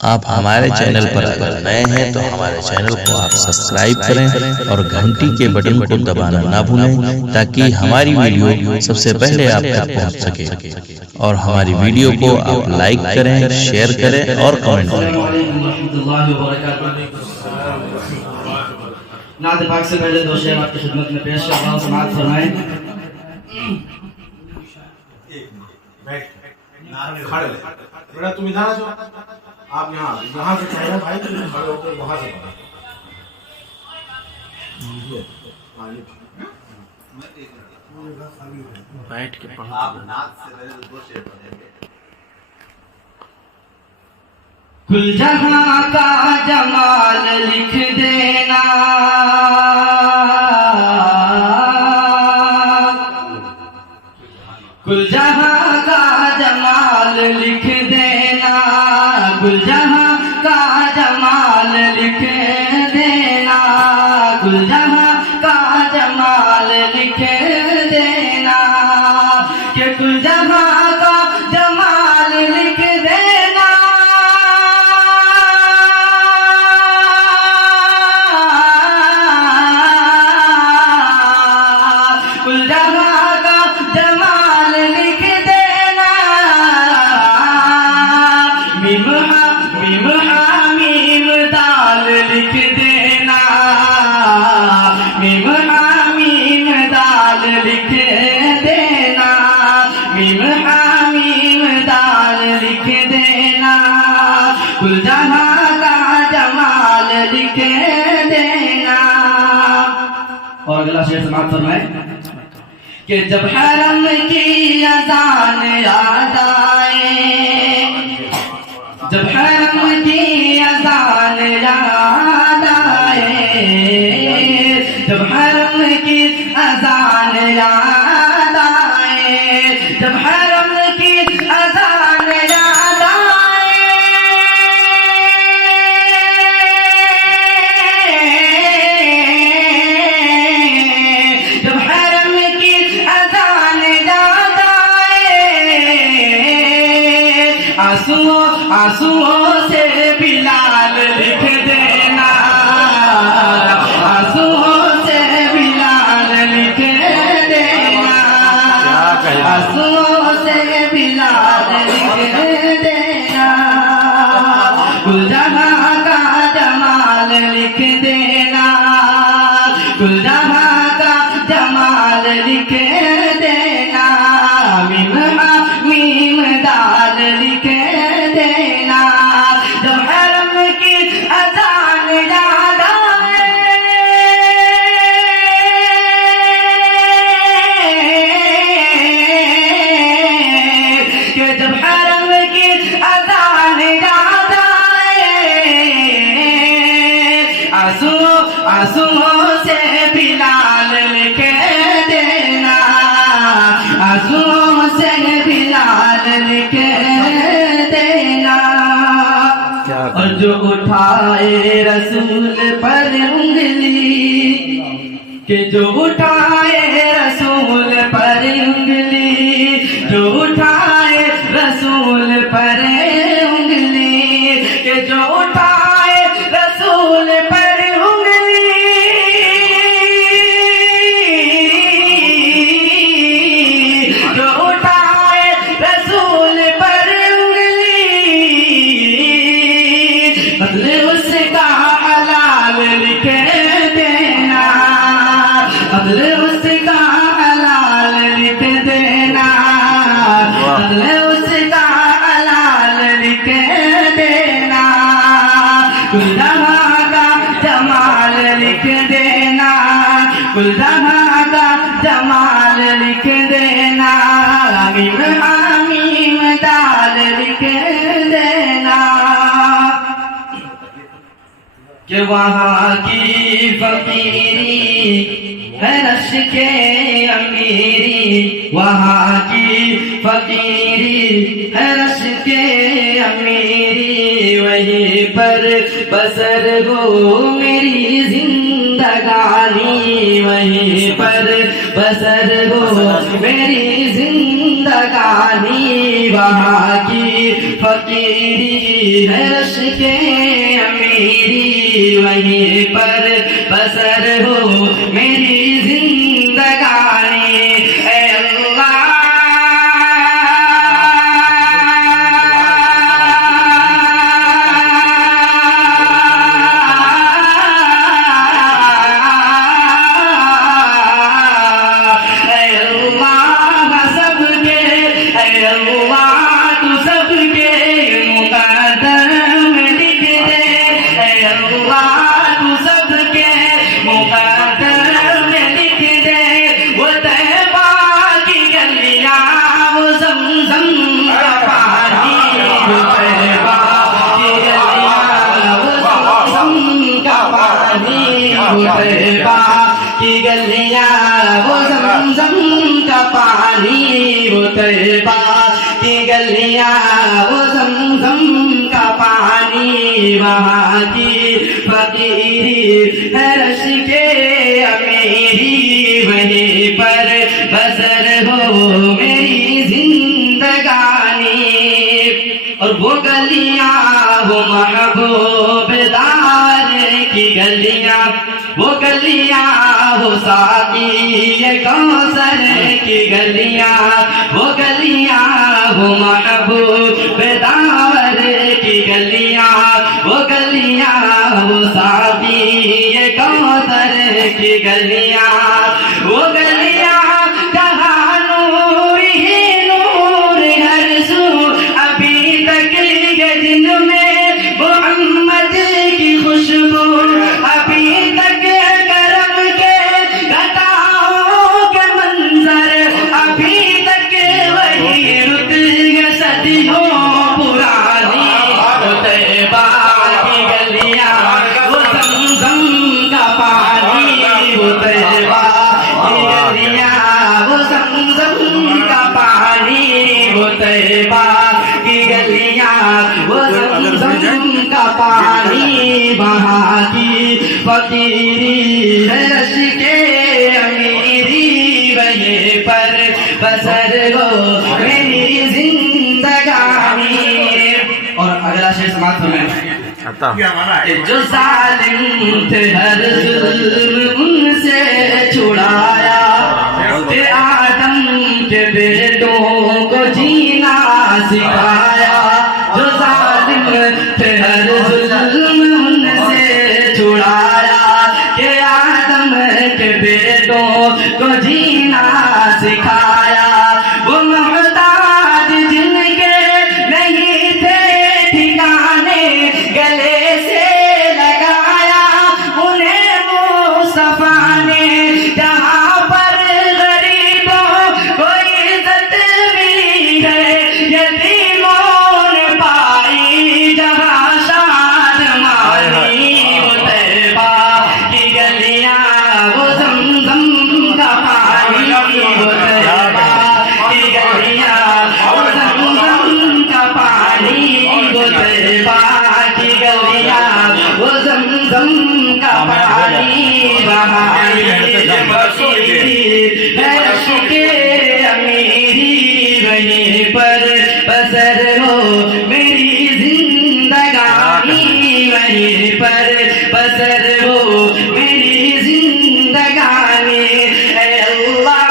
आप हमारे चैनल पर अगर नए हैं तो हमारे चैनल को आप सब्सक्राइब करें और घंटी के बटन को दबाना ना भूलें ताकि हमारी वीडियो सबसे पहले आप तक पहुंच सके। और हमारी वीडियो को आप लाइक करें, शेयर करें और कमेंट करें। नात पाक से पहले दो शेर आपकी खिदमत में पेश कर रहा हूं, समाअत फरमाएं। खड़े बेटा, तुम इधर आ जाओ, आप यहाँ से चाहिए भाई, तुम खड़े होकर वहां से बैठ के पढ़ो। आप नाक से पहले दो शेर पढ़ेंगे। कुल जहां का जमाल लिख देना, कुल जहां का जमाल लिख देना, कुल जहां का जमाल लिख देना, कुल जहां का जमाल लिख देना, कि कुल जहां का जमाल लिख देना, कुल जहां का जमाल लिख देना। मीम मीम दाल लिख देना, मीम दाल लिख देना, मीम दाल लिख देना, कुल जहां का जमाल लिख देना। और अगला शेर समाप्त फरमाए कि जब हरम की अज़ान याद आए, जब हरम की अज़ान याद आए, जब हरम की अज़ान याद आए, जब हरम की अज़ान याद आए, जब हरम की अज़ान याद आए, आंसुओं से बिलाल लिख देना, आंसुओं से बिलाल लिख देना, आंसुओं से बिलाल लिख देना, कुल जहां का जमाल लिख देना, कुल जहां का जमाल लिख देना, मीम दाल लिख देना, जब हरम की अज़ान याद आए, कि जब हरम की अज़ान याद आए, आंसुओं से बिलाल लिख देना, आंसुओं से बिलाल लिख देना। और जो उठाए रसूल पर उंगली, कि जो उठाए रसूल पर उंगली, जो उठाए रसूल पर उंगली, कि जो उठाए रसूल पर उंगली, जो उठाए रसूल पर उंगली, बदले उसका हलाल लिख देना, बदले उसका हलाल लिख देना, बदले उसका हलाल लिख देना, कुल जहां का जमाल लिख देना, कुल जहां का जमाल लिख देना, मीम दाल लिख देना, कि वहाँ की फकीरी है रश के अमीरी, वहाँ की फकीरी है रश के अमीरी, वहीं पर बसर हो मेरी जिंदगी। जिंदगानी वहीं पर बसर हो मेरी जिंदगानी वहाँ की फकीरी है रश के अमीरी वहीं पर बसर हो मेरी जिंदगानी ऐ अल्लाह की गलियां वो ज़मज़म का पानी वो तैबा की गलियां वो ज़मज़म का पानी वहाँ की फकीरी है रश के अमीरी वहीं पर बसर हो मेरी जिंदगानी और वो गलियां वो महबूबदार की गलियां वो गलियां हो साकी ये कौसर की गलियां वो गलियां हो महबूबदार की गलियां वो गलियां हो साकी ये कौसर की गलियां वो गलियां जहां नूर ही नूर हर सू अभी तक ये जिनमें मोहम्मद की खुशबू अभी तक करम के घटाओं के मंजर अभी तक वही रुत सदियों पुरानी वो तैबा की गलियां वो ज़मज़म का पानी वो तैबा की गलियां वो ज़मज़म का पानी वो तैबा की गलियां वो ज़मज़म का पानी वहाँ की फकीरी है रश के अमीरी वहीं पर बसर हो मेरी जिंदगानी और अगला शेर समाप्त में जो जालिम थे हर जुल्म उनसे छुड़ाया फिर आदम के बेटों को जीना सिखाया जो जालिम थे हर जुल्म उनसे छुड़ाया के आदम के बेटों को जीना सिखाया वो मोहताज जिनके नहीं थे ठिकाने गले से लगाया उन्हें मुस्तफा ने जहाँ पर गरीबों को इज्जत मिली है यतीमों ने पाई जहाँ शाद मानी वो तैबा की गलियां वो ज़मज़म का पानी वो तैबा की गलियां वो ज़मज़म का पानी वो तैबा की गलियां वो ज़मज़म का पानी वहाँ है रश के अमीरी वहीं पर बसर हो मेरी जिंदगानी वहीं पर बसर हो मेरी जिंदगानी ऐ अल्लाह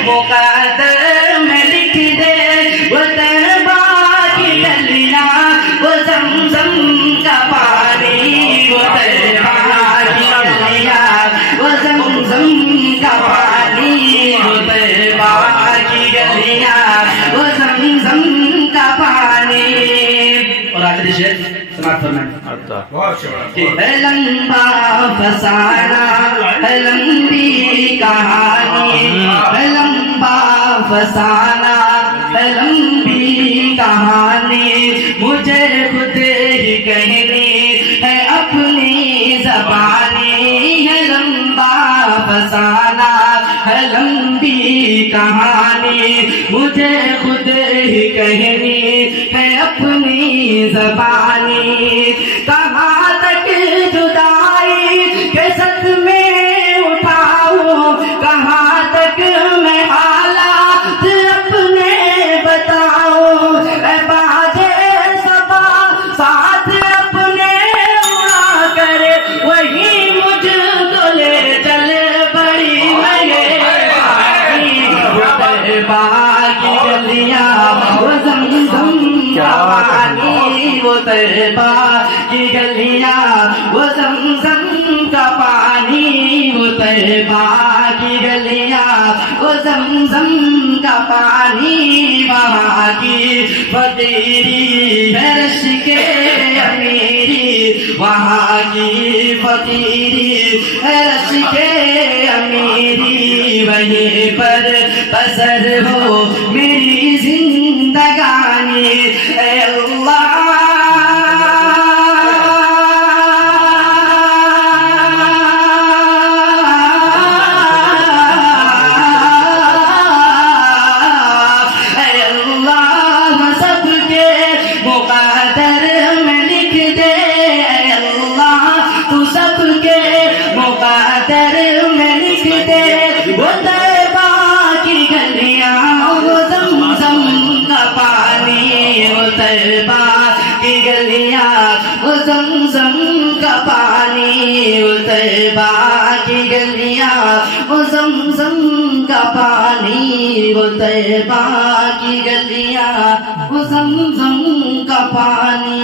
मुक़द्दर में लिख दे वो तैबा की गलियां वो ज़मज़म का पानी वो तैबा की गलियां वो ज़मज़म का पानी वो तैबा की गलियां वो ज़मज़म का पानी और आखिरी शेर समाप्त फरमाएं कि है लंबा फसाना है लंबी कहानी है लंबा फसाना है लंबी कहानी मुझे खुद ही कहनी है अपनी ज़बानी फसाना है लंबी कहानी, मुझे खुद ही कहनी है अपनी ज़बानी। कहाँ तक जुदाई के सत में उठाऊं, कहाँ तक मैं हालात अपने बताऊं। ऐ बाजे सबा साथ अपने उड़ा कर वही मुझको ले चले बड़ी बाकी गलियां वो ज़मज़म का पानी, वो तैबा की गलियां वो ज़मज़म का पानी, वो तैबा की गलियां वो ज़मज़म का पानी। वहाँ की फकीरी है रश के अमीरी, वहाँ की फकीरी है रश के अमीरी। वहीं पर बसर हो मेरी जिंदगानी। ऐ अल्लाह सबके मुक़द्दर में लिख दे, अल्लाह तू सबके मुक़द्दर में लिख दे। वो तैबा की गलियां वो ज़मज़म का पानी, वो तैबा की गलियां वो ज़मज़म का पानी, वो तैबा की गलियां वो ज़मज़म का पानी, वो तैबा की गलियां वो ज़मज़म का पानी।